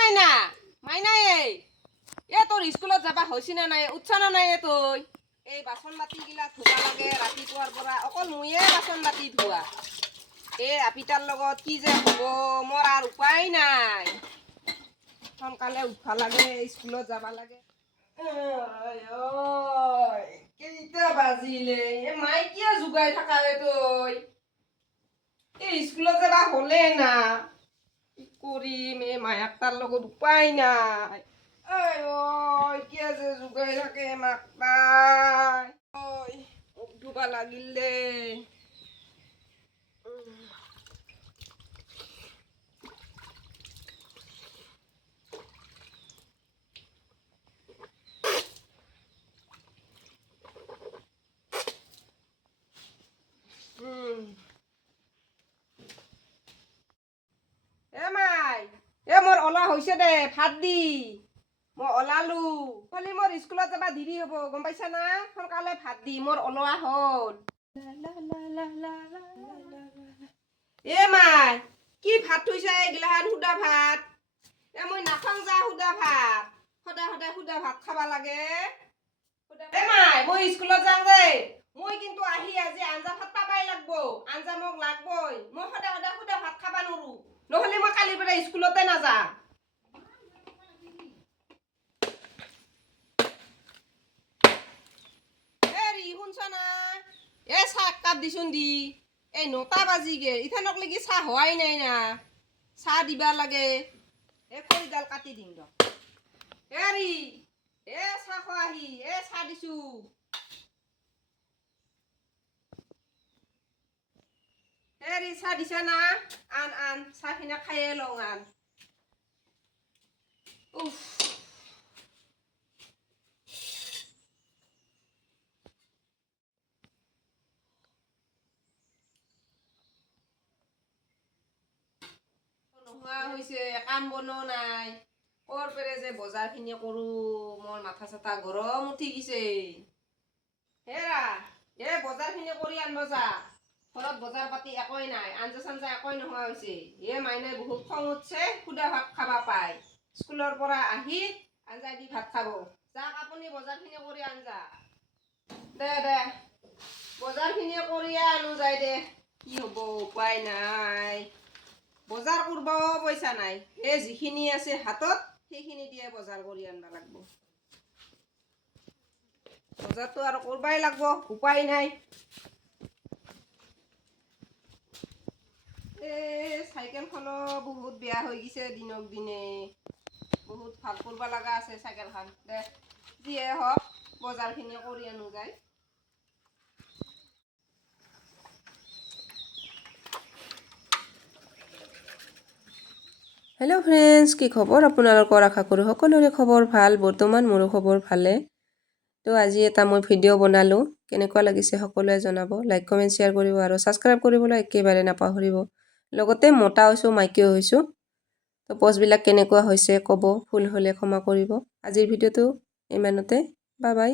মাইনা মাইনা তোর স্কুলত যাবা হয়েছি না নাই উঠছ না নাই তই এই বাচন বাতি গিলা ধুবা লাগে ৰাতিপুৱাৰ পৰা অকল ময়ে বাচন বাতি ধোৱা আপিতাৰ লগত কি যে হ'ব মোৰ আর উপায় নাই সোনকালে উঠবা লাগে স্কুলত যাবা লাগে কেইটা বাজিলে মাই কিয় যোগাই থাকা তই স্কুলত যাবা হলে না কি কৰিম মায়াক তাৰ লগত উপায় নাই কিয় যে যোগাই থাকে মাক তাই উঠবা লাগিল দে মাই মোর ওলা হয়েছে দে ভাত দি মই ওলালো খালি মোর স্কুলত যাবা দেরি হব গম পাইছা না সোনকালে ভাত দি মোর ওলোৱা হল মাই কি ভাত থৈছা এগিলাখান সুদা ভাত মই নাখাওঁ যা সুদা ভাত সদায় সদায় সুদা ভাত খাবা লাগে মাই মই স্কুলত যাম দেই মই কিন্তু আহি আজি আঞ্জা ভাত পাবাই লাগবো আঞ্জা মোক লাগবই মই সদায় সদায় সুদা ভাত খাবা নৰো নহলে মই কালিৰ পৰা স্কুলতে নাযাম শুনছ না চাহ কাপ দিছোন দি 9টা বাজি গেল ইথানক লাগি চাহ হোৱাই নাই না চাহ দিবা লাগে খৰিডাল কাটি দিম ৰ চাহ খোৱাহি চাহ দিছো চাহ দিছা না আন আন চাহখিনা খাইয়ে লওঁ আন উফ নোহোৱা হৈছে কাম বনো নাই কৰ পেৰে যে বজাৰখিনি কৰো মোৰ মাথা চাথা গৰম উঠি গিছে হেৰা বজাৰখিনি কৰি আনব যা ঘৰত বজাৰ পাতি একোই নাই আঞ্জা চাঞ্জা একোই নোহোৱা হৈছে মাইনাই বহুত খং উঠছে সুদা ভাত খাবা পায় স্কুলৰ পৰা আহি আঞ্জা দি ভাত খাব যাক আপুনি বজাৰখিনি কৰি আনজা দে বজাৰখিনি কৰিয়ে আনো যায় দে কি হ'ব উপায় নাই বজাৰ কৰবও পয়সা নাই যিখিনি আছে হাতত সেইখিনি দিয়ে বজাৰ কৰি আনবা লাগব বজারতো আর করবাই লাগব উপায় নাই সাইকেলখনো বহুত বেয়া হয়ে গেছে দিনক দিনে বহুত ভাল করবা লাগা আছে সাইকেলখান দে যিয়ে হোক বজারখিনি কৰি আনো যায় হেল্ল' ফ্ৰেণ্ডছ কি খবৰ আপোনালোকৰ আশা কৰোঁ সকলোৰে খবৰ ভাল বৰ্তমান মোৰো খবৰ ভালে তো আজি এটা মই ভিডিঅ' বনালোঁ কেনেকুৱা লাগিছে সকলোৱে জনাব লাইক কমেণ্ট শ্বেয়াৰ কৰিব আৰু ছাবস্ক্ৰাইব কৰিবলৈ একেবাৰে নাপাহৰিব লগতে মতা হৈছোঁ মাইকীও হৈছোঁ তো পষ্টবিলাক কেনেকুৱা হৈছে ক'ব ভুল হ'লে ক্ষমা কৰিব আজিৰ ভিডিঅ'টো ইমানতে বাই বাই